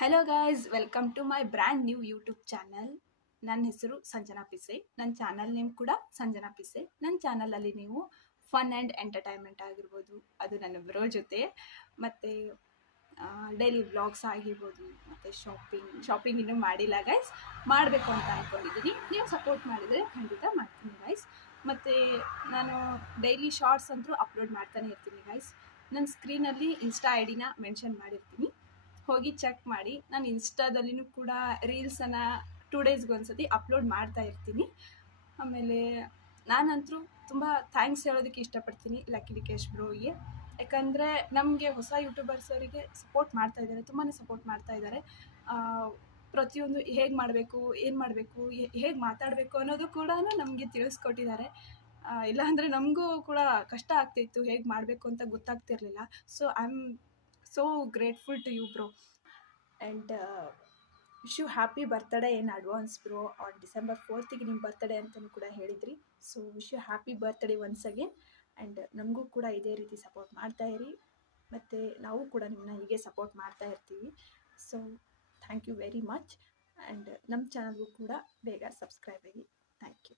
Hello guys, welcome to my brand new YouTube channel. ನನ್ನ ಹೆಸರು ಸಂಜನಾ ಪಿಸೆ. ನನ್ನ ಚಾನಲ್ ನೇಮ್ ಕೂಡ ಸಂಜನಾ ಪಿಸೆ. ನನ್ನ ಚಾನಲಲ್ಲಿ ನೀವು ಫನ್ ಆ್ಯಂಡ್ ಎಂಟರ್ಟೈನ್ಮೆಂಟ್ ಆಗಿರ್ಬೋದು, ಅದು ನನ್ನ ಬ್ರೋ ಜೊತೆ, ಮತ್ತು ಡೈಲಿ ವ್ಲಾಗ್ಸ್ ಆಗಿರ್ಬೋದು, ಮತ್ತು ಶಾಪಿಂಗ್ ಇನ್ನೂ ಮಾಡಿಲ್ಲ ಗೈಸ್, ಮಾಡಬೇಕು ಅಂತ ಅಂದ್ಕೊಂಡಿದ್ದೀನಿ. ನೀವು ಸಪೋರ್ಟ್ ಮಾಡಿದರೆ ಖಂಡಿತ ಮಾಡ್ತೀನಿ ಗೈಸ್. ಮತ್ತು ನಾನು ಡೈಲಿ ಶಾರ್ಟ್ಸ್ ಅಂತೂ ಅಪ್ಲೋಡ್ ಮಾಡ್ತಾನೆ ಇರ್ತೀನಿ ಗೈಸ್. ನನ್ನ ಸ್ಕ್ರೀನಲ್ಲಿ ಇನ್ಸ್ಟಾ ಐ ಡಿನ ಮೆನ್ಷನ್ ಮಾಡಿರ್ತೀನಿ, ಹೋಗಿ ಚೆಕ್ ಮಾಡಿ. ನಾನು ಇನ್ಸ್ಟಾದಲ್ಲಿನೂ ಕೂಡ ರೀಲ್ಸನ್ನು 2 ಡೇಸ್ಗೆ ಒಂದ್ಸತಿ ಅಪ್ಲೋಡ್ ಮಾಡ್ತಾ ಇರ್ತೀನಿ. ಆಮೇಲೆ ನಾನಂತೂ ತುಂಬ ಥ್ಯಾಂಕ್ಸ್ ಹೇಳೋದಕ್ಕೆ ಇಷ್ಟಪಡ್ತೀನಿ ಲಕ್ಕಿ ಡಿಕೇಶ್ ಬ್ರೋಗೆ. ಯಾಕಂದರೆ ನಮಗೆ ಹೊಸ ಯೂಟ್ಯೂಬರ್ಸವರಿಗೆ ಸಪೋರ್ಟ್ ಮಾಡ್ತಾ ಇದ್ದಾರೆ, ತುಂಬಾ ಸಪೋರ್ಟ್ ಮಾಡ್ತಾ ಇದ್ದಾರೆ. ಪ್ರತಿಯೊಂದು ಹೇಗೆ ಮಾಡಬೇಕು, ಏನು ಮಾಡಬೇಕು, ಹೇಗೆ ಮಾತಾಡಬೇಕು ಅನ್ನೋದು ಕೂಡ ನಮಗೆ ತಿಳಿಸ್ಕೊಟ್ಟಿದ್ದಾರೆ. ಇಲ್ಲಾಂದರೆ ನಮಗೂ ಕೂಡ ಕಷ್ಟ ಆಗ್ತಿತ್ತು, ಹೇಗೆ ಮಾಡಬೇಕು ಅಂತ ಗೊತ್ತಾಗ್ತಿರ್ಲಿಲ್ಲ. So I am so grateful to you bro, and wish you happy birthday in advance bro. on December 4th ಗೆ ನಿಮ್ಮ ಬರ್ತ್ಡೇ ಅಂತಲೂ ಕೂಡ ಹೇಳಿದ್ರಿ. So wish you happy birthday once again. And ನಮಗೂ ಕೂಡ ಇದೇ ರೀತಿ ಸಪೋರ್ಟ್ ಮಾಡ್ತಾ ಇರಿ, ಮತ್ತು ನಾವು ಕೂಡ ನಿಮ್ಮನ್ನ ಹೀಗೆ ಸಪೋರ್ಟ್ ಮಾಡ್ತಾ ಇರ್ತೀವಿ. So thank you very much. And ನಮ್ಮ ಚಾನಲ್ಗೂ ಕೂಡ ಬೇಗ ಸಬ್ಸ್ಕ್ರೈಬ್ ಆಗಿ. Thank you.